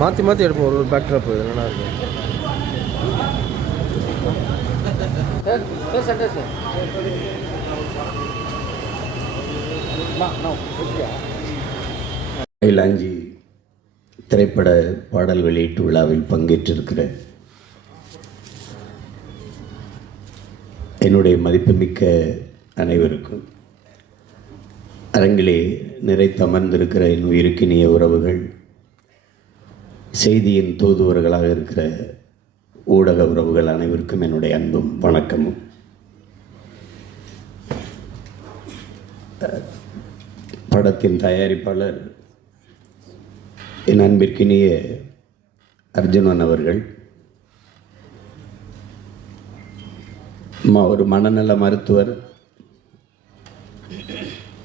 மாற்றி மாற்றி எடுப்போம் ஒரு ஒரு பேக்ட்ராப் இது நல்லா இருக்கும் திரைப்பட பாடல் வெளியீட்டு விழாவில் பங்கேற்றிருக்கிற என்னுடைய மதிப்புமிக்க அனைவருக்கும் அரங்கிலே நிறைத்தமர்ந்திருக்கிற என் உயிருக்கினிய உறவுகள் செய்தியின் தூதுவர்களாக இருக்கிற ஊடக உறவுகள் அனைவருக்கும் என்னுடைய அன்பும் வணக்கமும் படத்தின் தயாரிப்பாளர் என் அன்பிற்கினிய அர்ஜுனன் அவர்கள் ஒரு மனநல மருத்துவர்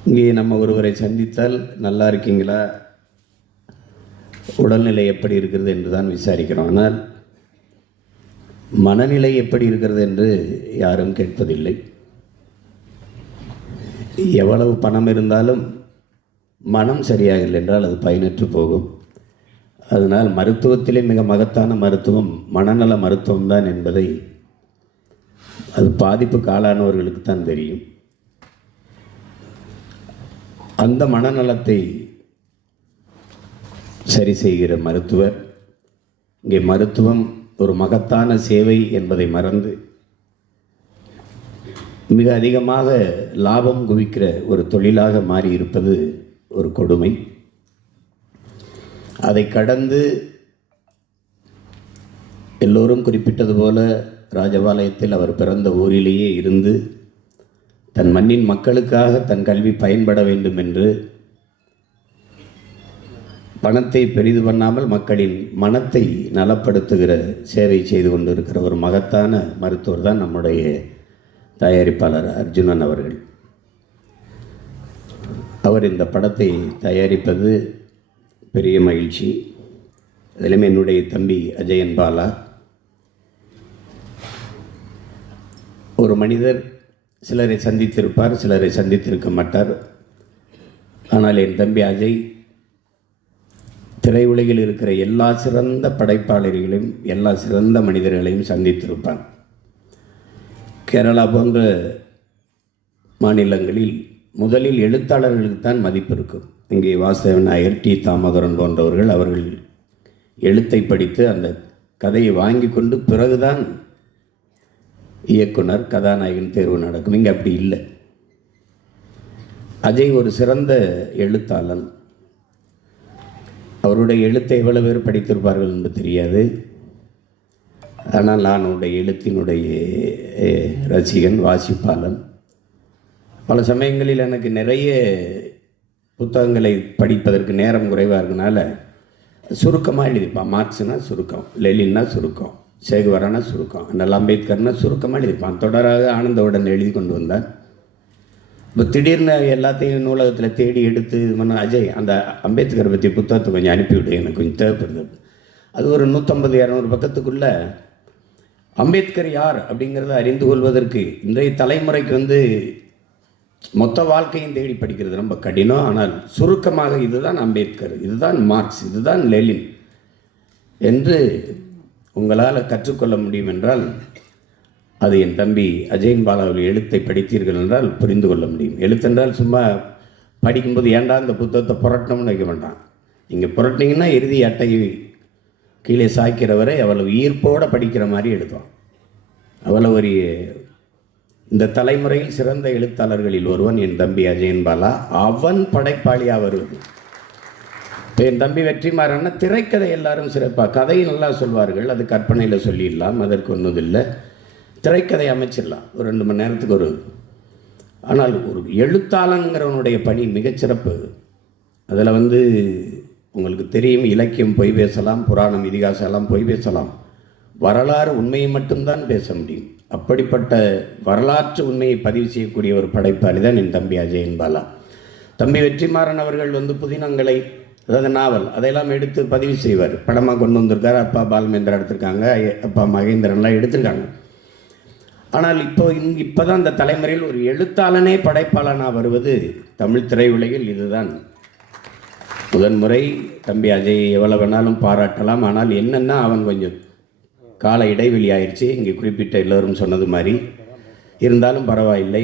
இங்கே நம்ம ஒருவரை சந்தித்தால் நல்லா இருக்கீங்களா உடல்நிலை எப்படி இருக்கிறது என்று தான் விசாரிக்கிறோம் ஆனால் மனநிலை எப்படி இருக்கிறது என்று யாரும் கேட்பதில்லை எவ்வளவு பணம் இருந்தாலும் மனம் இல்லை என்றால் அது பயனற்று போகும் அதனால் மருத்துவத்திலே மிக மகத்தான மருத்துவம் மனநல மருத்துவம்தான் என்பதை அது பாதிப்பு காலானவர்களுக்கு தான் தெரியும் அந்த மனநலத்தை சரி செய்கிற மருத்துவர் இங்கே மருத்துவம் ஒரு மகத்தான சேவை என்பதை மறந்து மிக அதிகமாக லாபம் குவிக்கிற ஒரு தொழிலாக மாறி இருப்பது ஒரு கொடுமை அதை கடந்து எல்லோரும் குறிப்பிட்டது போல ராஜபாளையத்தில் அவர் பிறந்த ஊரிலேயே இருந்து தன் மண்ணின் மக்களுக்காக தன் கல்வி பயன்பட வேண்டும் என்று பணத்தை பெரிது பண்ணாமல் மக்களின் மனத்தை நலப்படுத்துகிற சேவை செய்து கொண்டிருக்கிற ஒரு மகத்தான மருத்துவர் தான் நம்முடைய தயாரிப்பாளர் அர்ஜுனன் அவர்கள் அவர் இந்த படத்தை தயாரிப்பது பெரிய மகிழ்ச்சி அதிலுமே என்னுடைய தம்பி அஜயன் பாலா ஒரு மனிதர் சிலரை சந்தித்திருப்பார் சிலரை சந்தித்திருக்க மாட்டார் ஆனால் என் தம்பி அஜய் திரையுலகில் இருக்கிற எல்லா சிறந்த படைப்பாளர்களையும் எல்லா சிறந்த மனிதர்களையும் சந்தித்திருப்பான் கேரளா போன்ற மாநிலங்களில் முதலில் எழுத்தாளர்களுக்கு தான் மதிப்பு இருக்கும் இங்கே வாசவன் ஐயர் டி தாமோதரன் போன்றவர்கள் அவர்கள் எழுத்தை படித்து அந்த கதையை வாங்கி கொண்டு பிறகுதான் இயக்குனர் கதாநாயகன் தேர்வு நடக்கும் இங்கே அப்படி இல்லை அஜய் ஒரு சிறந்த எழுத்தாளன் அவருடைய எழுத்தை எவ்வளவு பேர் படித்திருப்பார்கள் என்று தெரியாது ஆனால் நான் உடைய எழுத்தினுடைய ரசிகன் வாசிப்பாளன் பல சமயங்களில் எனக்கு நிறைய புத்தகங்களை படிப்பதற்கு நேரம் குறைவாக இருக்கனால சுருக்கமாக எழுதிப்பான் மார்க்ஸ்னால் சுருக்கம் லெலின்னா சுருக்கம் சேகுவரான சுருக்கம் அண்ணல் அம்பேத்கர்னா சுருக்கமாக எழுதிப்பான் தொடராக ஆனந்தவுடன் எழுதி கொண்டு வந்தார் இப்போ திடீர்னு எல்லாத்தையும் நூலகத்தில் தேடி எடுத்து இது பண்ண அஜய் அந்த அம்பேத்கரை பற்றி புத்தகத்தை கொஞ்சம் அனுப்பிவிடு எனக்கு கொஞ்சம் தேவைப்படுது அது ஒரு நூற்றம்பது இரநூறு பக்கத்துக்குள்ளே அம்பேத்கர் யார் அப்படிங்கிறத அறிந்து கொள்வதற்கு இன்றைய தலைமுறைக்கு வந்து மொத்த வாழ்க்கையும் தேடி படிக்கிறது ரொம்ப கடினம் ஆனால் சுருக்கமாக இதுதான் அம்பேத்கர் இதுதான் மார்க்ஸ் இதுதான் லெலின் என்று உங்களால் கற்றுக்கொள்ள முடியும் என்றால் அது என் தம்பி அஜயன் பாலாவில் எழுத்தை படித்தீர்கள் என்றால் புரிந்து கொள்ள முடியும் எழுத்தென்றால் சும்மா படிக்கும்போது ஏண்டா இந்த புத்தகத்தை புரட்டணும்னு வைக்க மாட்டான் நீங்கள் புரட்டினீங்கன்னா இறுதி அட்டையை கீழே சாய்க்கிற வரை அவ்வளவு ஈர்ப்போடு படிக்கிற மாதிரி எழுதுவான் அவ்வளோ ஒரு இந்த தலைமுறையில் சிறந்த எழுத்தாளர்களில் ஒருவன் என் தம்பி அஜயன் பாலா அவன் படைப்பாளியாக வருவது என் தம்பி வெற்றிமாறன்னா திரைக்கதை எல்லாரும் சிறப்பாக கதையை நல்லா சொல்வார்கள் அது கற்பனையில் சொல்லிடலாம் அதற்கு ஒன்றும் இல்லை திரைக்கதை அமைச்சிடலாம் ஒரு ரெண்டு மணி நேரத்துக்கு ஒரு ஆனால் ஒரு எழுத்தாளங்கிறவனுடைய பணி மிகச்சிறப்பு அதில் வந்து உங்களுக்கு தெரியும் இலக்கியம் பொய் பேசலாம் புராணம் இதிகாசம் எல்லாம் பொய் பேசலாம் வரலாறு உண்மையை மட்டும்தான் பேச முடியும் அப்படிப்பட்ட வரலாற்று உண்மையை பதிவு செய்யக்கூடிய ஒரு படைப்பாளி தான் என் தம்பி அஜயன் பாலா தம்பி வெற்றிமாறன் அவர்கள் வந்து புதினங்களை அதாவது நாவல் அதையெல்லாம் எடுத்து பதிவு செய்வார் படமாக கொண்டு வந்திருக்காரு அப்பா பாலமேந்திரா எடுத்திருக்காங்க அப்பா மகேந்திரன்லாம் எடுத்திருக்காங்க ஆனால் இப்போ இங் இப்போ தான் இந்த தலைமுறையில் ஒரு எழுத்தாளனே படைப்பாளனாக வருவது தமிழ் திரையுலகில் இதுதான் முதன்முறை தம்பி அஜய் எவ்வளோ வேணாலும் பாராட்டலாம் ஆனால் என்னென்னா அவன் கொஞ்சம் கால இடைவெளி ஆயிடுச்சு இங்கே குறிப்பிட்ட எல்லோரும் சொன்னது மாதிரி இருந்தாலும் பரவாயில்லை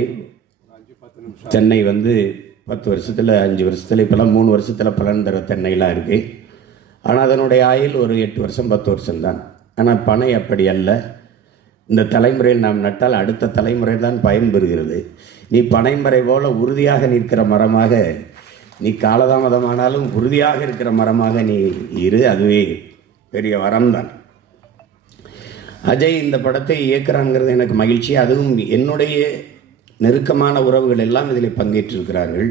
சென்னை வந்து பத்து வருஷத்தில் அஞ்சு வருஷத்தில் இப்போலாம் மூணு வருஷத்தில் பலன் தர தென்னைலாம் இருக்குது ஆனால் அதனுடைய ஆயில் ஒரு எட்டு வருஷம் பத்து வருஷம்தான் ஆனால் பனை அப்படி அல்ல இந்த தலைமுறையில் நாம் நட்டால் அடுத்த தலைமுறை தான் பயன்பெறுகிறது நீ பனைமுறை போல உறுதியாக நிற்கிற மரமாக நீ காலதாமதமானாலும் உறுதியாக இருக்கிற மரமாக நீ இரு அதுவே பெரிய வரம்தான் அஜய் இந்த படத்தை இயக்குறாங்கிறது எனக்கு மகிழ்ச்சி அதுவும் என்னுடைய நெருக்கமான உறவுகள் எல்லாம் இதில் பங்கேற்றிருக்கிறார்கள்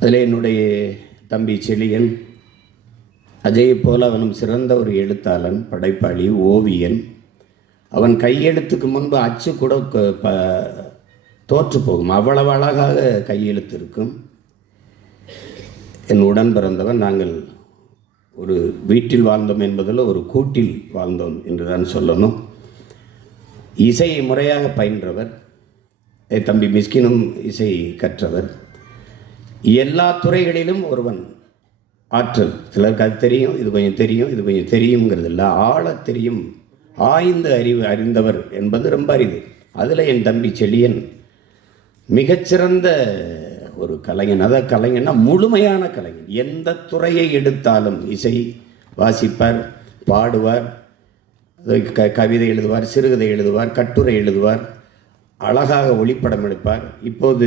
அதில் என்னுடைய தம்பி செழியன் அதே போல் அவனும் சிறந்த ஒரு எழுத்தாளன் படைப்பாளி ஓவியன் அவன் கையெழுத்துக்கு முன்பு அச்சு கூட ப தோற்று போகும் அவ்வளவு அழகாக கையெழுத்து இருக்கும் என் உடன் பிறந்தவன் நாங்கள் ஒரு வீட்டில் வாழ்ந்தோம் என்பதில் ஒரு கூட்டில் வாழ்ந்தோம் என்றுதான் சொல்லணும் இசையை முறையாக பயின்றவர் தம்பி மிஸ்கினும் இசை கற்றவர் எல்லா துறைகளிலும் ஒருவன் ஆற்றல் சிலருக்கு அது தெரியும் இது கொஞ்சம் தெரியும் இது கொஞ்சம் தெரியுங்கிறது இல்லை ஆழ தெரியும் ஆய்ந்த அறிவு அறிந்தவர் என்பது ரொம்ப அரிது அதில் என் தம்பி செழியன் மிகச்சிறந்த ஒரு கலைஞன் அதை கலைஞன்னா முழுமையான கலைஞன் எந்த துறையை எடுத்தாலும் இசை வாசிப்பார் பாடுவார் க கவிதை எழுதுவார் சிறுகதை எழுதுவார் கட்டுரை எழுதுவார் அழகாக ஒளிப்படம் எடுப்பார் இப்போது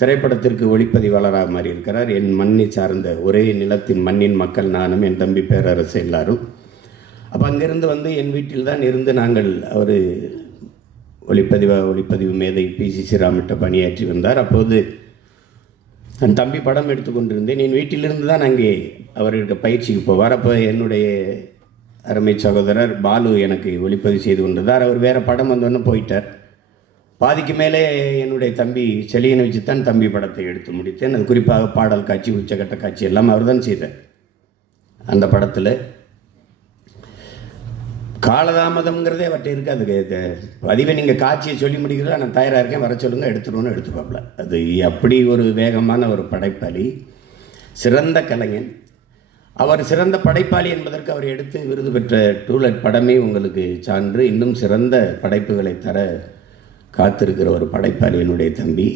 திரைப்படத்திற்கு ஒளிப்பதிவாளராக மாறி இருக்கிறார் என் மண்ணை சார்ந்த ஒரே நிலத்தின் மண்ணின் மக்கள் நானும் என் தம்பி பேரரசு எல்லாரும் அப்போ அங்கிருந்து வந்து என் வீட்டில் தான் இருந்து நாங்கள் அவர் ஒளிப்பதிவா ஒளிப்பதிவு மேதை பி சி ஸ்ரீராமிட்ட பணியாற்றி வந்தார் அப்போது என் தம்பி படம் எடுத்துக்கொண்டிருந்தேன் என் வீட்டிலிருந்து தான் அங்கே அவர்களுக்கு பயிற்சிக்கு போவார் அப்போ என்னுடைய அருமை சகோதரர் பாலு எனக்கு ஒளிப்பதிவு செய்து கொண்டிருந்தார் அவர் வேறு படம் வந்தோன்னே போயிட்டார் பாதிக்கு மேலே என்னுடைய தம்பி செலியனை வச்சு தான் தம்பி படத்தை எடுத்து முடித்தேன் அது குறிப்பாக பாடல் காட்சி உச்சகட்ட காட்சி எல்லாம் அவர் தான் செய்தார் அந்த படத்தில் காலதாமதம்ங்கிறதே அவர்கிட்ட இருக்காது பதிவை நீங்கள் காட்சியை சொல்லி முடிக்கிறதா நான் தயாராக இருக்கேன் வர சொல்லுங்கள் எடுத்து எடுத்துப்பாப்ல அது அப்படி ஒரு வேகமான ஒரு படைப்பாளி சிறந்த கலைஞன் அவர் சிறந்த படைப்பாளி என்பதற்கு அவர் எடுத்து விருது பெற்ற டூலட் படமே உங்களுக்கு சான்று இன்னும் சிறந்த படைப்புகளை தர காத்திருக்கிற ஒரு படைப்பாளியினுடைய தம்பி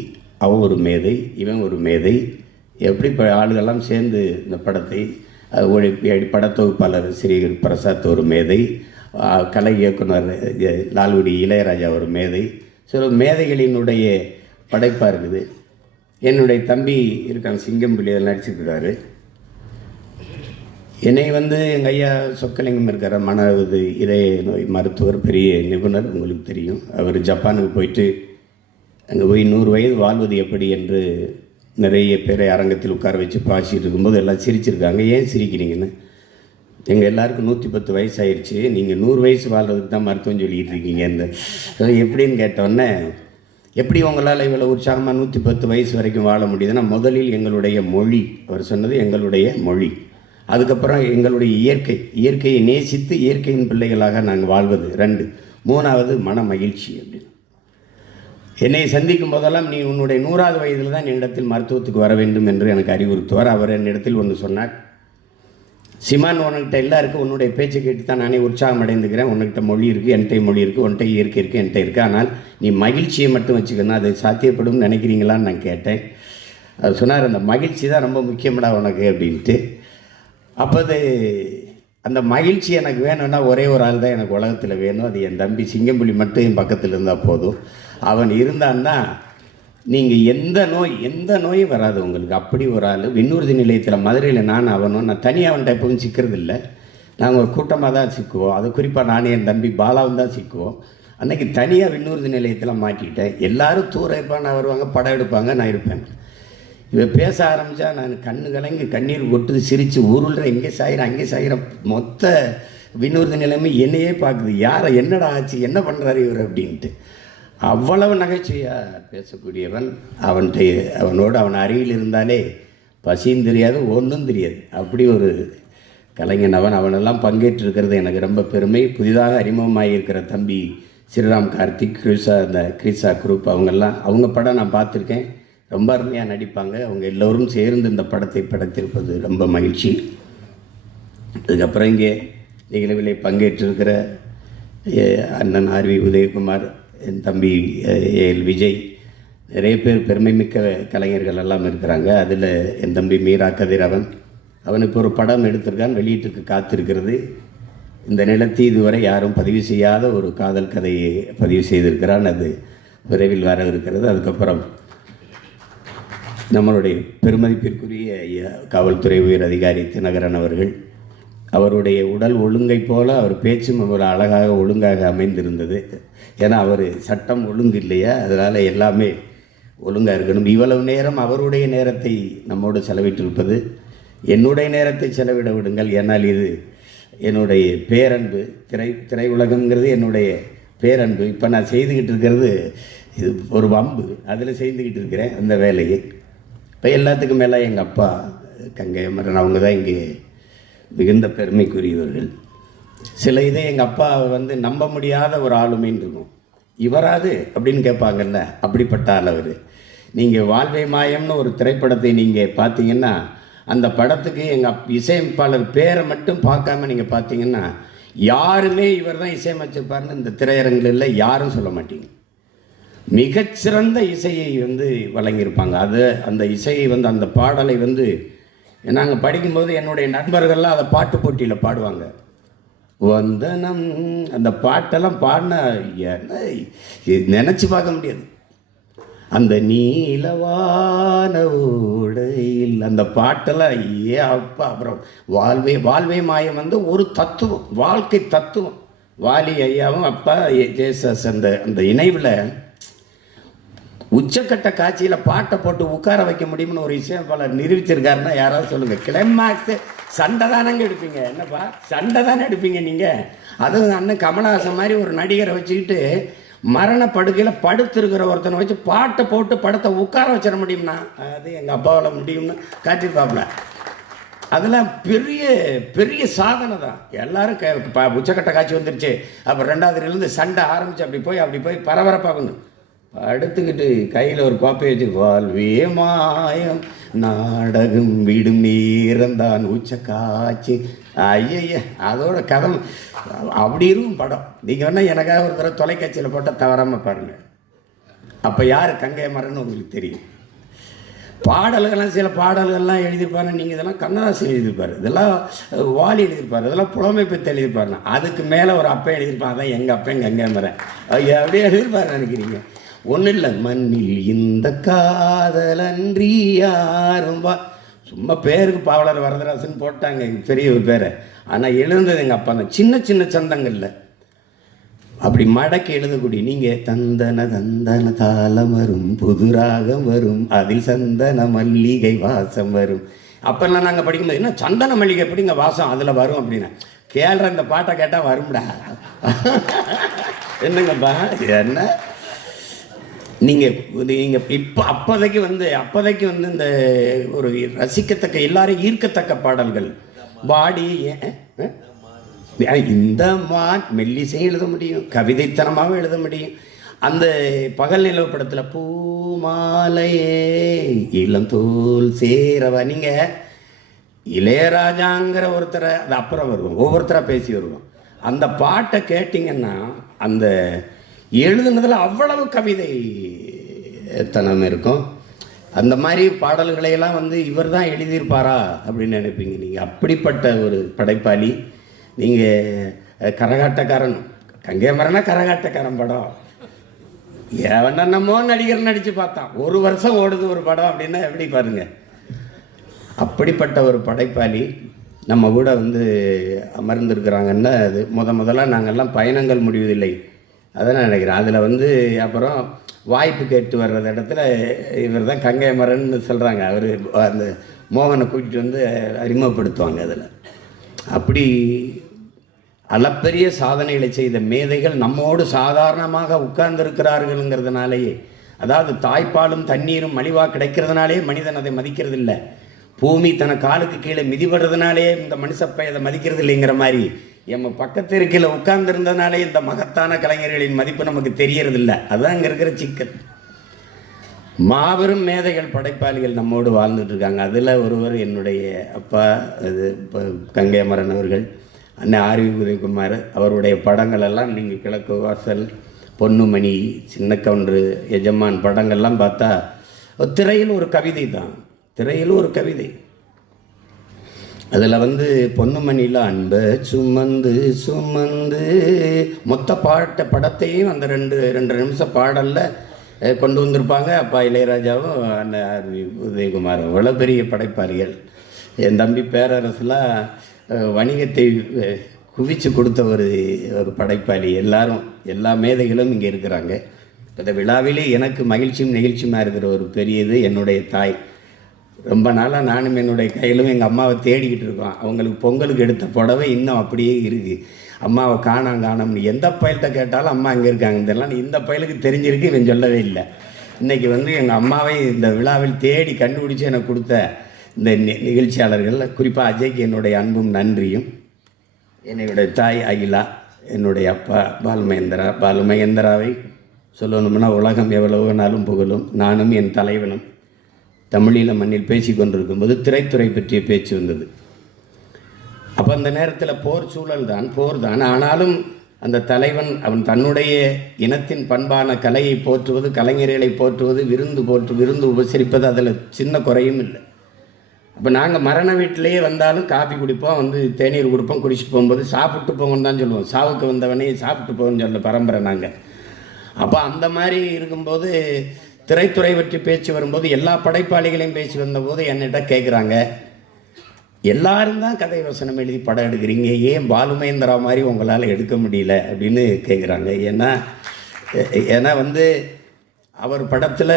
அவன் ஒரு மேதை இவன் ஒரு மேதை எப்படி ஆளுகள்லாம் சேர்ந்து இந்த படத்தை ஒழிப்பு படத்தொகுப்பாளர் ஸ்ரீ பிரசாத் ஒரு மேதை கலை இயக்குனர் லால்குடி இளையராஜா ஒரு மேதை சில மேதைகளினுடைய படைப்பாக இருக்குது என்னுடைய தம்பி இருக்கான் சிங்கம்பிள்ளி அதில் நடிச்சிருக்கிறாரு என்னை வந்து எங்கள் ஐயா சொக்கலிங்கம் இருக்கிற மன இது இதய நோய் மருத்துவர் பெரிய நிபுணர் உங்களுக்கு தெரியும் அவர் ஜப்பானுக்கு போயிட்டு அங்கே போய் நூறு வயது வாழ்வது எப்படி என்று நிறைய பேரை அரங்கத்தில் உட்கார வச்சு பாசிட்டு இருக்கும்போது எல்லாம் சிரிச்சிருக்காங்க ஏன் சிரிக்கிறீங்கன்னு எங்கள் எல்லாருக்கும் நூற்றி பத்து வயசு ஆயிடுச்சு நீங்கள் நூறு வயசு வாழ்றதுக்கு தான் மருத்துவம் சொல்லிக்கிட்டு இருக்கீங்க இந்த எப்படின்னு கேட்டோன்னே எப்படி உங்களால் இவ்வளோ உற்சாகமாக நூற்றி பத்து வயசு வரைக்கும் வாழ முடியுதுன்னா முதலில் எங்களுடைய மொழி அவர் சொன்னது எங்களுடைய மொழி அதுக்கப்புறம் எங்களுடைய இயற்கை இயற்கையை நேசித்து இயற்கையின் பிள்ளைகளாக நாங்கள் வாழ்வது ரெண்டு மூணாவது மன மகிழ்ச்சி அப்படின்னு என்னை சந்திக்கும் போதெல்லாம் நீ உன்னுடைய நூறாவது வயதில் தான் என்னிடத்தில் மருத்துவத்துக்கு வர வேண்டும் என்று எனக்கு அறிவுறுத்துவார் அவர் என்னிடத்தில் ஒன்று சொன்னார் சிமான் உனக்கிட்ட எல்லாருக்கும் உன்னுடைய பேச்சை கேட்டு தான் நானே உற்சாகம் அடைந்துக்கிறேன் உன்கிட்ட மொழி இருக்குது என்கிட்ட மொழி இருக்குது உன்கிட்ட இயற்கை இருக்குது என்கிட்ட இருக்குது ஆனால் நீ மகிழ்ச்சியை மட்டும் வச்சுக்கணும் அது சாத்தியப்படும் நினைக்கிறீங்களான்னு நான் கேட்டேன் அது சொன்னார் அந்த மகிழ்ச்சி தான் ரொம்ப முக்கியமடா உனக்கு அப்படின்ட்டு அப்போது அந்த மகிழ்ச்சி எனக்கு வேணும்னா ஒரே ஒரு ஆள் தான் எனக்கு உலகத்தில் வேணும் அது என் தம்பி சிங்கம்புலி மட்டும் என் பக்கத்தில் இருந்தால் போதும் அவன் இருந்தான்னா நீங்கள் எந்த நோய் எந்த நோயும் வராது உங்களுக்கு அப்படி ஒரு ஆள் விண்ணூர்தி நிலையத்தில் மதுரையில் நான் அவனும் நான் தனியாக அவன் டைப்பும் சிக்கிறது இல்லை நாங்கள் கூட்டமாக தான் சிக்குவோம் அது குறிப்பாக நான் என் தம்பி பாலாவும் தான் சிக்குவோம் அன்றைக்கி தனியாக விண்ணூர்தி நிலையத்தில் மாட்டிக்கிட்டேன் எல்லோரும் தூர இருப்பாங்க வருவாங்க படம் எடுப்பாங்க நான் இருப்பேன் இவன் பேச ஆரம்பித்தா நான் கண்ணு கலங்கி கண்ணீர் ஒட்டுது சிரித்து உருள்ற எங்கே சாயிற அங்கே சாயிற மொத்த விண்ணூர்தி நிலைமை என்னையே பார்க்குது யாரை என்னடா ஆச்சு என்ன பண்ணுறாரு இவர் அப்படின்ட்டு அவ்வளவு நகைச்சுவையாக பேசக்கூடியவன் அவன்கிட்ட அவனோடு அவன் அருகில் இருந்தாலே பசியும் தெரியாது ஒன்றும் தெரியாது அப்படி ஒரு கலைஞன் அவன் அவனெல்லாம் பங்கேற்றிருக்கிறது எனக்கு ரொம்ப பெருமை புதிதாக அறிமுகமாக இருக்கிற தம்பி ஸ்ரீராம் கார்த்திக் கிருஷா அந்த கிரிசா குரூப் அவங்கெல்லாம் அவங்க படம் நான் பார்த்துருக்கேன் ரொம்ப அருமையாக நடிப்பாங்க அவங்க எல்லோரும் சேர்ந்து இந்த படத்தை படைத்திருப்பது ரொம்ப மகிழ்ச்சி அதுக்கப்புறம் இங்கே நிகழ்வில் பங்கேற்றிருக்கிற அண்ணன் ஆர்வி உதயகுமார் என் தம்பி எல் விஜய் நிறைய பேர் பெருமைமிக்க கலைஞர்கள் எல்லாம் இருக்கிறாங்க அதில் என் தம்பி மீரா கதிரவன் அவன் இப்போ ஒரு படம் எடுத்திருக்கான் வெளியீட்டுக்கு காத்திருக்கிறது இந்த நிலத்தை இதுவரை யாரும் பதிவு செய்யாத ஒரு காதல் கதையை பதிவு செய்திருக்கிறான் அது விரைவில் வர இருக்கிறது அதுக்கப்புறம் நம்மளுடைய பெருமதிப்பிற்குரிய காவல்துறை உயர் அதிகாரி தினகரன் அவர்கள் அவருடைய உடல் ஒழுங்கை போல அவர் பேச்சும் ஒரு அழகாக ஒழுங்காக அமைந்திருந்தது ஏன்னா அவர் சட்டம் ஒழுங்கு இல்லையா அதனால் எல்லாமே ஒழுங்காக இருக்கணும் இவ்வளவு நேரம் அவருடைய நேரத்தை நம்மோடு செலவிட்டிருப்பது என்னுடைய நேரத்தை செலவிட விடுங்கள் ஏன்னால் இது என்னுடைய பேரன்பு திரை உலகங்கிறது என்னுடைய பேரன்பு இப்போ நான் செய்துக்கிட்டு இருக்கிறது இது ஒரு வம்பு அதில் செய்துக்கிட்டு இருக்கிறேன் அந்த வேலையை இப்போ எல்லாத்துக்கும் மேலே எங்கள் அப்பா கங்கை அமரன் அவங்க தான் இங்கே மிகுந்த பெருமைக்குரியவர்கள் சில இதை எங்கள் அப்பா வந்து நம்ப முடியாத ஒரு ஆளுமைன்னு இருக்கும் இவராது அப்படின்னு கேட்பாங்கல்ல அப்படிப்பட்ட ஆள் அவர் நீங்கள் வாழ்வை மாயம்னு ஒரு திரைப்படத்தை நீங்கள் பார்த்தீங்கன்னா அந்த படத்துக்கு எங்கள் அப் இசையமைப்பாளர் பேரை மட்டும் பார்க்காம நீங்கள் பார்த்தீங்கன்னா யாருமே இவர் தான் இசையமைச்சிருப்பாருன்னு இந்த திரையரங்கில் யாரும் சொல்ல மாட்டீங்க மிகச்சிறந்த இசையை வந்து வழங்கியிருப்பாங்க அது அந்த இசையை வந்து அந்த பாடலை வந்து நாங்கள் படிக்கும்போது என்னுடைய நண்பர்கள்லாம் அதை பாட்டு போட்டியில் பாடுவாங்க வந்தனம் அந்த பாட்டெல்லாம் பாடின நினச்சி பார்க்க முடியாது அந்த நீலவான உடையில் அந்த பாட்டெல்லாம் ஏ அப்பா அப்புறம் வாழ்வே வாழ்வே மாயம் வந்து ஒரு தத்துவம் வாழ்க்கை தத்துவம் வாலி ஐயாவும் அப்பா ஜேசஸ் அந்த அந்த இணைவில் உச்சக்கட்ட காட்சியில் பாட்டை போட்டு உட்கார வைக்க முடியும்னு ஒரு விஷயம் பல நிரூபிச்சிருக்காருன்னா யாராவது சொல்லுங்கள் கிளைமேக்ஸ் சண்டை தானங்க எடுப்பீங்க என்னப்பா சண்டை தானே எடுப்பீங்க நீங்கள் அதுவும் அண்ணன் கமலஹாசன் மாதிரி ஒரு நடிகரை வச்சுக்கிட்டு மரண படுக்கையில் படுத்திருக்கிற ஒருத்தனை வச்சு பாட்டை போட்டு படத்தை உட்கார வச்சிட முடியும்னா அது எங்கள் அப்பாவால் முடியும்னு காட்டியிருப்பாப்புல அதெல்லாம் பெரிய பெரிய சாதனை தான் எல்லாரும் உச்சக்கட்ட காட்சி வந்துருச்சு அப்புறம் ரெண்டாவதுலேருந்து சண்டை ஆரம்பிச்சு அப்படி போய் அப்படி போய் பரபரப்பாகணும் அடுத்துக்கிட்டு கையில் ஒரு கோப்பையை வச்சு வாழ்வே மாயம் நாடகம் விடும் நேரம்தான் உச்ச காய்ச்சி ஐய அதோட கதம் அப்படி இருக்கும் படம் நீங்கள் வேணால் எனக்காக ஒரு தடவை தொலைக்காட்சியில் போட்டால் தவறாமல் பாருங்கள் அப்போ யார் கங்கை மரன்னு உங்களுக்கு தெரியும் பாடல்கள்லாம் சில பாடல்கள்லாம் எழுதியிருப்பாரு நீங்கள் இதெல்லாம் கண்ணதாசன் எழுதியிருப்பார் இதெல்லாம் வாலி எழுதியிருப்பார் இதெல்லாம் புலமை பெற்று எழுதியிருப்பாருண்ணா அதுக்கு மேலே ஒரு அப்பா எழுதியிருப்பான் அதான் எங்கள் அப்பா எங்கள் அங்கே மரன் அப்படியே எழுதியிருப்பார் நினைக்கிறீங்க ஒன்றும் இல்லை மண்ணில் இந்த காதலன்றி யாரும் சும்மா பேருக்கு பாவலர் வரதராசன் போட்டாங்க பெரிய பேரை ஆனால் எழுந்தது எங்கள் அப்பா தான் சின்ன சின்ன சந்தங்களில் அப்படி மடக்கி எழுதக்கூடிய நீங்கள் தந்தன தந்தன தாளம் வரும் புது ராகம் வரும் அதில் சந்தன மல்லிகை வாசம் வரும் அப்போல்லாம் நாங்கள் படிக்கும்போது என்ன சந்தன மல்லிகை எப்படிங்க வாசம் அதில் வரும் அப்படின்னா கேள்ற இந்த பாட்டை கேட்டால் வரும்டா என்னங்கப்பா என்ன நீங்கள் நீங்க இப்போ அப்போதைக்கு வந்து அப்போதைக்கு வந்து இந்த ஒரு ரசிக்கத்தக்க எல்லாரும் ஈர்க்கத்தக்க பாடல்கள் பாடி இந்த மான் மெல்லிசையும் எழுத முடியும் கவிதைத்தனமாகவும் எழுத முடியும் அந்த பகல் நிலவு படத்தில் பூ மாலையே இளந்தோல் சேரவ நீங்கள் இளையராஜாங்கிற ஒருத்தரை அது அப்புறம் வருவோம் ஒவ்வொருத்தராக பேசி வருவோம் அந்த பாட்டை கேட்டிங்கன்னா அந்த எழுதுனதில் அவ்வளவு கவிதை தனம் இருக்கும் அந்த மாதிரி பாடல்களையெல்லாம் வந்து இவர் தான் எழுதியிருப்பாரா அப்படின்னு நினைப்பீங்க நீங்கள் அப்படிப்பட்ட ஒரு படைப்பாளி நீங்கள் கரகாட்டக்காரன் மரணா கரகாட்டக்காரன் படம் எவனென்னமோ நடிகர் நடித்து பார்த்தான் ஒரு வருஷம் ஓடுது ஒரு படம் அப்படின்னா எப்படி பாருங்க அப்படிப்பட்ட ஒரு படைப்பாளி நம்ம கூட வந்து அமர்ந்திருக்கிறாங்கன்னா அது முத முதலாக நாங்கள்லாம் பயணங்கள் முடிவதில்லை அதை நான் நினைக்கிறேன் அதில் வந்து அப்புறம் வாய்ப்பு கேட்டு வர்ற இடத்துல இவர் தான் கங்கை மரன்னு சொல்கிறாங்க அவர் அந்த மோகனை கூட்டிகிட்டு வந்து அறிமுகப்படுத்துவாங்க அதில் அப்படி அளப்பெரிய சாதனைகளை செய்த மேதைகள் நம்மோடு சாதாரணமாக உட்கார்ந்திருக்கிறார்கள்ங்கிறதுனாலேயே அதாவது தாய்ப்பாலும் தண்ணீரும் மலிவாக கிடைக்கிறதுனாலே மனிதன் அதை மதிக்கிறது இல்லை பூமி தன காலுக்கு கீழே மிதிபடுறதுனாலே இந்த மனுஷப்பை அதை மதிக்கிறது இல்லைங்கிற மாதிரி எம்ம பக்கத்து இருக்கையில் உட்கார்ந்துருந்ததுனாலே இந்த மகத்தான கலைஞர்களின் மதிப்பு நமக்கு தெரியறதில்ல அதுதான் அங்கே இருக்கிற சிக்கல் மாபெரும் மேதைகள் படைப்பாளிகள் நம்மோடு வாழ்ந்துட்டு இருக்காங்க அதில் ஒருவர் என்னுடைய அப்பா இது இப்போ அமரன் அவர்கள் அண்ணன் ஆர் வி உதயகுமார் அவருடைய படங்கள் எல்லாம் நீங்கள் கிழக்கு வாசல் பொன்னுமணி சின்னக்கவுன்று எஜமான் படங்கள்லாம் பார்த்தா திரையில் ஒரு கவிதை தான் திரையில் ஒரு கவிதை அதில் வந்து பொன்னுமணியில் அன்பை சுமந்து சுமந்து மொத்த பாட்ட படத்தையும் அந்த ரெண்டு ரெண்டு நிமிஷம் பாடலில் கொண்டு வந்திருப்பாங்க அப்பா இளையராஜாவும் அந்த ஆர் வி உதயகுமார் அவ்வளோ பெரிய படைப்பாளிகள் என் தம்பி பேரரசுலாம் வணிகத்தை குவிச்சு கொடுத்த ஒரு ஒரு படைப்பாளி எல்லாரும் எல்லா மேதைகளும் இங்கே இருக்கிறாங்க இந்த விழாவிலே எனக்கு மகிழ்ச்சியும் நெகிழ்ச்சியுமாக இருக்கிற ஒரு பெரிய இது என்னுடைய தாய் ரொம்ப நாளாக நானும் என்னுடைய கையிலும் எங்கள் அம்மாவை தேடிக்கிட்டு இருக்கோம் அவங்களுக்கு பொங்கலுக்கு எடுத்த புடவை இன்னும் அப்படியே இருக்குது அம்மாவை காணாம் காணோம்னு எந்த பயல்கிட்ட கேட்டாலும் அம்மா அங்கே இருக்காங்க தெரியலாம் இந்த பயலுக்கு தெரிஞ்சிருக்கு இவன் சொல்லவே இல்லை இன்றைக்கி வந்து எங்கள் அம்மாவை இந்த விழாவில் தேடி கண்டுபிடிச்சி எனக்கு கொடுத்த இந்த நிகழ்ச்சியாளர்கள் குறிப்பாக அஜய்க்கு என்னுடைய அன்பும் நன்றியும் என்னுடைய தாய் அகிலா என்னுடைய அப்பா பாலுமகேந்திரா பாலுமகேந்திராவை சொல்லணும்னா உலகம் எவ்வளவு நாளும் புகழும் நானும் என் தலைவனும் தமிழில் மண்ணில் பேசி கொண்டிருக்கும்போது திரைத்துறை பற்றிய பேச்சு வந்தது அப்போ அந்த நேரத்தில் போர் சூழல் தான் போர் தான் ஆனாலும் அந்த தலைவன் அவன் தன்னுடைய இனத்தின் பண்பான கலையை போற்றுவது கலைஞர்களை போற்றுவது விருந்து போற்று விருந்து உபசரிப்பது அதில் சின்ன குறையும் இல்லை அப்போ நாங்கள் மரண வீட்டிலேயே வந்தாலும் காஃபி குடிப்போம் வந்து தேநீர் கொடுப்போம் குடிச்சிட்டு போகும்போது சாப்பிட்டு போங்கன்னு தான் சொல்லுவோம் சாவுக்கு வந்தவனே சாப்பிட்டு போகணும்னு சொல்ல பரம்பரை நாங்கள் அப்போ அந்த மாதிரி இருக்கும்போது திரைத்துறை பற்றி பேச்சு வரும்போது எல்லா படைப்பாளிகளையும் பேச்சு வந்தபோது என்னிடம் கேட்குறாங்க எல்லாரும் தான் கதை வசனம் எழுதி படம் எடுக்கிறீங்க ஏன் பாலுமேந்திரா மாதிரி உங்களால் எடுக்க முடியல அப்படின்னு கேட்குறாங்க ஏன்னா ஏன்னா வந்து அவர் படத்தில்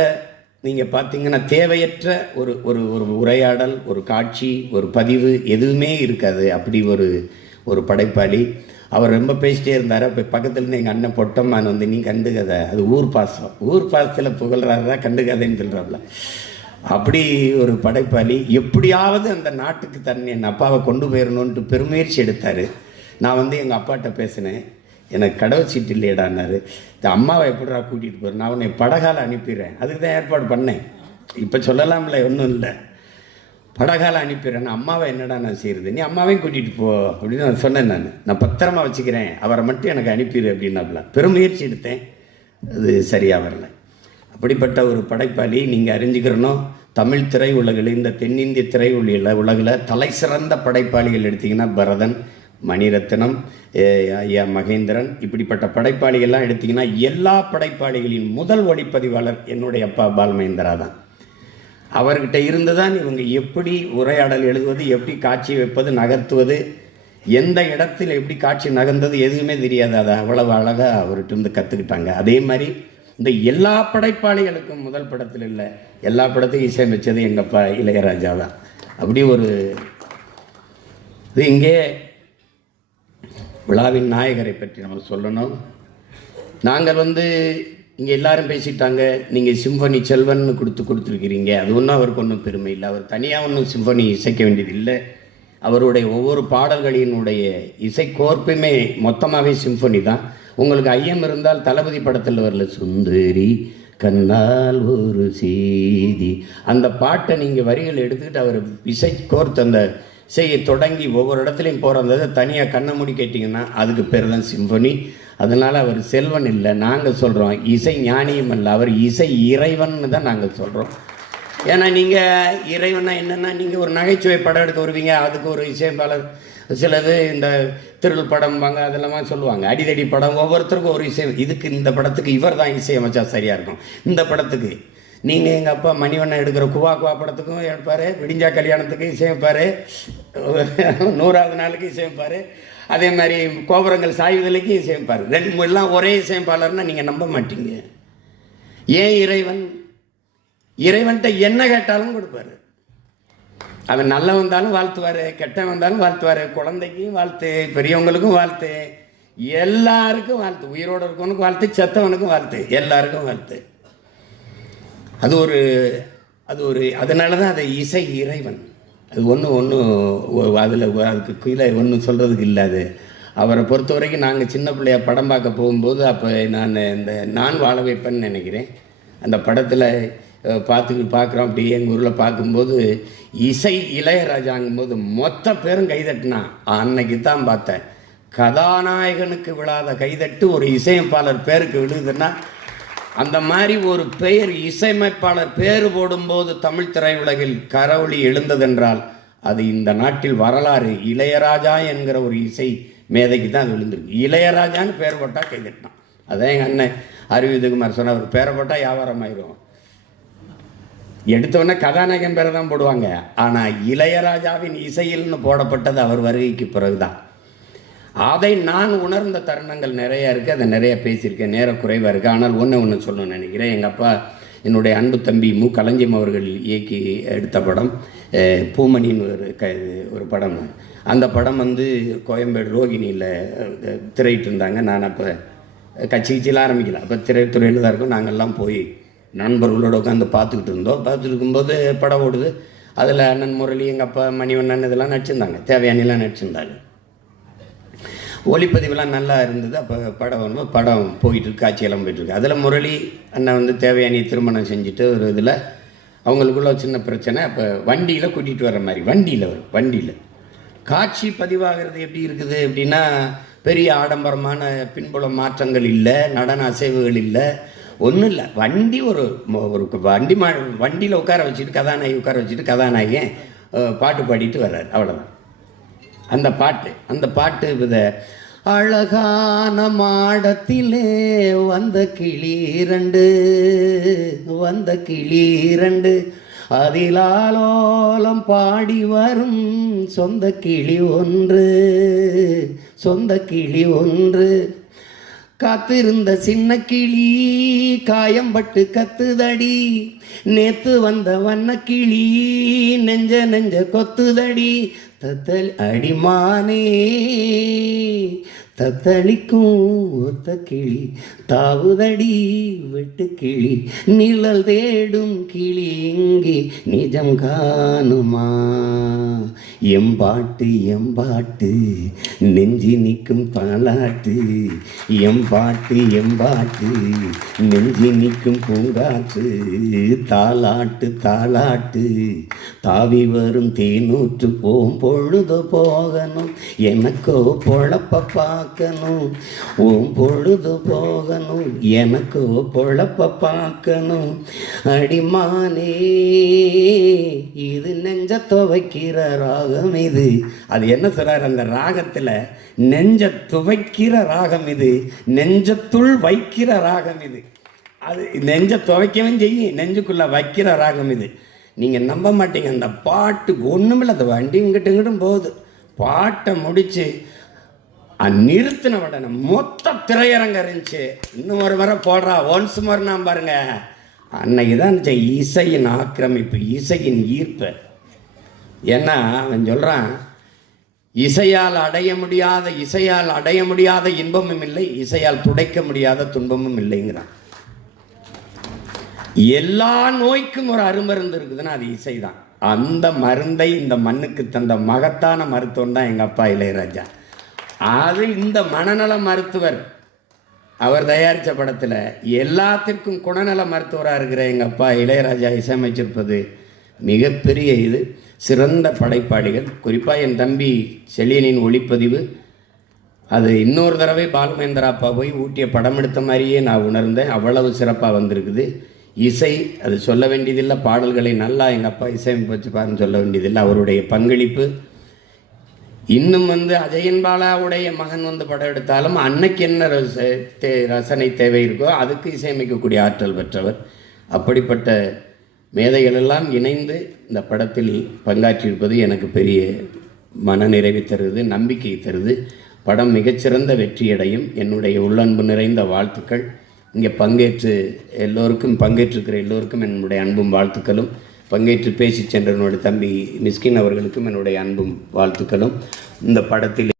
நீங்கள் பார்த்தீங்கன்னா தேவையற்ற ஒரு ஒரு ஒரு உரையாடல் ஒரு காட்சி ஒரு பதிவு எதுவுமே இருக்காது அப்படி ஒரு ஒரு படைப்பாளி அவர் ரொம்ப பேசிட்டே இருந்தார் அப்போ பக்கத்துலேருந்து எங்கள் அண்ணன் பொட்டம்மான் வந்து நீ கண்டுகதை அது ஊர் பாசம் ஊர் பாசத்தில் தான் கண்டுகதைன்னு சொல்கிறாப்புல அப்படி ஒரு படைப்பாளி எப்படியாவது அந்த நாட்டுக்கு தன் என் அப்பாவை கொண்டு போயிடணுன்ட்டு பெருமுயற்சி எடுத்தார் நான் வந்து எங்கள் அப்பாட்ட பேசினேன் எனக்கு கடவுள் சீட்டு இல்லையடான்னாரு இந்த அம்மாவை எப்படிடா கூட்டிகிட்டு போகிறேன் நான் உன்னை படகால் அனுப்பிடுறேன் அதுக்கு தான் ஏற்பாடு பண்ணேன் இப்போ சொல்லலாம்ல ஒன்றும் இல்லை படகால அனுப்பிடுறேன் அம்மாவை என்னடா நான் செய்கிறது நீ அம்மாவையும் கூட்டிகிட்டு போ அப்படின்னு நான் சொன்னேன் நான் நான் பத்திரமா வச்சுக்கிறேன் அவரை மட்டும் எனக்கு அனுப்பிடு அப்படின்னாப்ல முயற்சி எடுத்தேன் அது சரியாக வரல அப்படிப்பட்ட ஒரு படைப்பாளி நீங்கள் அறிஞ்சுக்கிறனோ தமிழ் திரை உலகில் இந்த தென்னிந்திய திரை உலகில் தலை சிறந்த படைப்பாளிகள் எடுத்திங்கன்னா பரதன் மணிரத்னம் ஐயா மகேந்திரன் இப்படிப்பட்ட படைப்பாளிகள்லாம் எடுத்திங்கன்னா எல்லா படைப்பாளிகளின் முதல் ஒளிப்பதிவாளர் என்னுடைய அப்பா பால்மகேந்திரா தான் அவர்கிட்ட இருந்து தான் இவங்க எப்படி உரையாடல் எழுதுவது எப்படி காட்சி வைப்பது நகர்த்துவது எந்த இடத்தில் எப்படி காட்சி நகர்ந்தது எதுவுமே தெரியாது அதை அவ்வளவு அழகாக அவர்கிட்ட இருந்து கற்றுக்கிட்டாங்க அதே மாதிரி இந்த எல்லா படைப்பாளிகளுக்கும் முதல் படத்தில் இல்லை எல்லா படத்தையும் இசையமைச்சது எங்கள் ப இளையராஜா தான் அப்படி ஒரு இது இங்கே விழாவின் நாயகரை பற்றி நம்ம சொல்லணும் நாங்கள் வந்து இங்கே எல்லாரும் பேசிட்டாங்க நீங்கள் சிம்பனி செல்வன் கொடுத்து கொடுத்துருக்கிறீங்க அது ஒன்றும் அவருக்கு ஒன்றும் பெருமை இல்லை அவர் தனியாக ஒன்றும் சிம்பனி இசைக்க வேண்டியதில்லை அவருடைய ஒவ்வொரு பாடல்களினுடைய இசை கோர்ப்புமே மொத்தமாகவே சிம்பனி தான் உங்களுக்கு ஐயம் இருந்தால் தளபதி படத்தில் வரல சுந்தரி கண்ணால் ஒரு செய்தி அந்த பாட்டை நீங்கள் வரிகள் எடுத்துக்கிட்டு அவர் இசை கோர்த்து அந்த இசையை தொடங்கி ஒவ்வொரு இடத்துலையும் போகிற அந்த தனியாக கண்ணை மூடி கேட்டிங்கன்னா அதுக்கு பேர் தான் சிம்பனி அதனால் அவர் செல்வன் இல்லை நாங்கள் சொல்கிறோம் இசை ஞானியும் அல்ல அவர் இசை இறைவன் தான் நாங்கள் சொல்கிறோம் ஏன்னா நீங்கள் இறைவனா என்னென்னா நீங்கள் ஒரு நகைச்சுவை படம் எடுக்க வருவீங்க அதுக்கு ஒரு இசையமைப்பாளர் சிலது இந்த திருள் படம் வாங்க அதெல்லாம் சொல்லுவாங்க அடிதடி படம் ஒவ்வொருத்தருக்கும் ஒரு இசை இதுக்கு இந்த படத்துக்கு இவர் தான் இசையமைச்சா சரியாக இருக்கும் இந்த படத்துக்கு நீங்கள் எங்கள் அப்பா மணிவண்ணன் எடுக்கிற குவா குவா படத்துக்கும் எடுப்பார் விடிஞ்சா கல்யாணத்துக்கும் இசையமைப்பார் நூறாவது நாளுக்கு இசையமைப்பார் அதே மாதிரி கோபுரங்கள் சாய்வதிலைக்கு சேமிப்பார் ரெண்டு எல்லாம் ஒரே சேமிப்பாளர்னா நீங்கள் நம்ப மாட்டீங்க ஏன் இறைவன் இறைவன்கிட்ட என்ன கேட்டாலும் கொடுப்பாரு அவன் நல்லா வந்தாலும் வாழ்த்துவார் கெட்ட வந்தாலும் வாழ்த்துவார் குழந்தைக்கும் வாழ்த்து பெரியவங்களுக்கும் வாழ்த்து எல்லாருக்கும் வாழ்த்து உயிரோடு இருக்கவனுக்கும் வாழ்த்து செத்தவனுக்கும் வாழ்த்து எல்லாருக்கும் வாழ்த்து அது ஒரு அது ஒரு அதனால தான் அதை இசை இறைவன் அது ஒன்றும் ஒன்றும் அதில் அதுக்கு கீழே ஒன்றும் சொல்கிறதுக்கு இல்லை அது அவரை பொறுத்த வரைக்கும் நாங்கள் சின்ன பிள்ளைய படம் பார்க்க போகும்போது அப்போ நான் இந்த நான் வாழ வைப்பேன்னு நினைக்கிறேன் அந்த படத்தில் பார்த்து பார்க்குறோம் அப்படி எங்கள் ஊரில் பார்க்கும்போது இசை இளையராஜாங்கும் போது மொத்த பேரும் கைதட்டினான் அன்னைக்கு தான் பார்த்தேன் கதாநாயகனுக்கு விழாத கைதட்டு ஒரு இசையமைப்பாளர் பேருக்கு விழுதுன்னா அந்த மாதிரி ஒரு பெயர் இசையமைப்பாளர் பேர் போடும்போது தமிழ் திரையுலகில் கரவொளி எழுந்ததென்றால் அது இந்த நாட்டில் வரலாறு இளையராஜா என்கிற ஒரு இசை மேதைக்கு தான் அது விழுந்திருக்கு இளையராஜான்னு பேர் போட்டால் கைதட்டான் அதே எங்கள் அண்ணன் அறிவிதகுமார் சொன்னார் அவர் பேரை போட்டால் வியாபாரம் ஆயிரும் எடுத்தோடனே கதாநாயகன் பேரை தான் போடுவாங்க ஆனால் இளையராஜாவின் இசையில்னு போடப்பட்டது அவர் வருகைக்கு பிறகுதான் அதை நான் உணர்ந்த தருணங்கள் நிறையா இருக்குது அதை நிறைய பேசியிருக்கேன் நேர குறைவாக இருக்குது ஆனால் ஒன்று ஒன்று சொல்லணும்னு நினைக்கிறேன் எங்கள் அப்பா என்னுடைய அன்பு தம்பி மு கலஞ்சியம் அவர்கள் இயக்கி எடுத்த படம் பூமணின்னு ஒரு க ஒரு படம் அந்த படம் வந்து கோயம்பேடு ரோகிணியில் திரையிட்டு இருந்தாங்க நான் அப்போ கட்சி கட்சியில் ஆரம்பிக்கல அப்போ திரைத்துறையில் தான் இருக்கும் நாங்கள்லாம் போய் நண்பர்களோடு உட்காந்து பார்த்துக்கிட்டு இருந்தோம் பார்த்துட்டு இருக்கும்போது படம் ஓடுது அதில் அண்ணன் முரளி எங்கள் அப்பா மணிவண்ணன் இதெல்லாம் நடிச்சிருந்தாங்க தேவையானலாம் நடிச்சிருந்தாங்க ஒளிப்பதிவுலாம் நல்லா இருந்தது அப்போ படம் படம் போயிட்டுருக்கு காட்சியெல்லாம் போயிட்டுருக்கு அதில் முரளி அண்ணன் வந்து தேவையான திருமணம் செஞ்சுட்டு ஒரு இதில் அவங்களுக்குள்ள சின்ன பிரச்சனை அப்போ வண்டியில் கூட்டிகிட்டு வர மாதிரி வண்டியில் வரும் வண்டியில் காட்சி பதிவாகிறது எப்படி இருக்குது அப்படின்னா பெரிய ஆடம்பரமான பின்புல மாற்றங்கள் இல்லை நடன அசைவுகள் இல்லை ஒன்றும் இல்லை வண்டி ஒரு ஒரு வண்டி மா வண்டியில் உட்கார வச்சுட்டு கதாநாயகி உட்கார வச்சுட்டு கதாநாயகன் பாட்டு பாடிட்டு வர்றாரு அவ்வளோதான் அந்த பாட்டு அந்த பாட்டு வித அழகான மாடத்திலே வந்த கிளி இரண்டு வந்த கிளி இரண்டு அதிலாலோலம் பாடி வரும் சொந்த கிளி ஒன்று சொந்த கிளி ஒன்று காத்திருந்த சின்ன கிளி காயம்பட்டு கத்துதடி நேத்து வந்த வண்ண கிளி நெஞ்ச நெஞ்ச கொத்துதடி தத்தல் அடிமானே தத்தளிக்கும் ஒத்த கிளி தாவுதடி விட்டு கிளி நிழல் தேடும் கிளி இங்கே நிஜம் காணுமா எம்பாட்டு எம்பாட்டு நெஞ்சி நிற்கும் பாலாட்டு எம்பாட்டு எம்பாட்டு நெஞ்சி நிற்கும் பூங்காற்று தாளாட்டு தாளாட்டு தாவி வரும் தேனூற்று போம் பொழுது போகணும் எனக்கோ பொழப்பப்பா பார்க்கணும் உன் பொழுது போகணும் எனக்கு பொழப்ப பார்க்கணும் அடிமானே இது நெஞ்ச துவைக்கிற ராகம் இது அது என்ன சொல்றாரு அந்த ராகத்துல நெஞ்ச துவைக்கிற ராகம் இது நெஞ்சத்துள் வைக்கிற ராகம் இது அது நெஞ்ச துவைக்கவும் செய்யும் நெஞ்சுக்குள்ள வைக்கிற ராகம் இது நீங்கள் நம்ப மாட்டீங்க அந்த பாட்டு ஒன்றுமில்ல அந்த வண்டி இங்கிட்டு போகுது பாட்டை முடித்து நிறுத்தின உடனே மொத்த திரையரங்க இருந்துச்சு இன்னும் ஒரு முறை போடுறா ஒன்ஸ் மறு நான் பாருங்க அன்னைக்கு தான் இசையின் ஆக்கிரமிப்பு இசையின் ஈர்ப்பு ஏன்னா அவன் சொல்கிறான் இசையால் அடைய முடியாத இசையால் அடைய முடியாத இன்பமும் இல்லை இசையால் துடைக்க முடியாத துன்பமும் இல்லைங்கிறான் எல்லா நோய்க்கும் ஒரு அருமருந்து இருக்குதுன்னா அது இசை தான் அந்த மருந்தை இந்த மண்ணுக்கு தந்த மகத்தான மருத்துவம் தான் எங்கள் அப்பா இளையராஜா அது இந்த மனநல மருத்துவர் அவர் தயாரித்த படத்தில் எல்லாத்திற்கும் குணநல மருத்துவராக இருக்கிற எங்கள் அப்பா இளையராஜா இசையமைச்சிருப்பது மிகப்பெரிய இது சிறந்த படைப்பாளிகள் குறிப்பாக என் தம்பி செல்லியனின் ஒளிப்பதிவு அது இன்னொரு தடவை பாலுமேந்திரா அப்பா போய் ஊட்டிய படம் எடுத்த மாதிரியே நான் உணர்ந்தேன் அவ்வளவு சிறப்பாக வந்திருக்குது இசை அது சொல்ல வேண்டியதில்லை பாடல்களை நல்லா எங்கள் அப்பா பாருன்னு சொல்ல வேண்டியதில்லை அவருடைய பங்களிப்பு இன்னும் வந்து அஜயன் பாலாவுடைய மகன் வந்து படம் எடுத்தாலும் அன்னைக்கு என்ன ரச தே ரசனை தேவை இருக்கோ அதுக்கு இசையமைக்கக்கூடிய ஆற்றல் பெற்றவர் அப்படிப்பட்ட மேதைகள் எல்லாம் இணைந்து இந்த படத்தில் பங்காற்றியிருப்பது எனக்கு பெரிய மன நிறைவு தருது நம்பிக்கை தருது படம் மிகச்சிறந்த வெற்றியடையும் என்னுடைய உள்ளன்பு நிறைந்த வாழ்த்துக்கள் இங்கே பங்கேற்று எல்லோருக்கும் பங்கேற்றிருக்கிற எல்லோருக்கும் என்னுடைய அன்பும் வாழ்த்துக்களும் பங்கேற்று பேசி சென்ற என்னுடைய தம்பி மிஸ்கின் அவர்களுக்கும் என்னுடைய அன்பும் வாழ்த்துக்களும் இந்த படத்தில்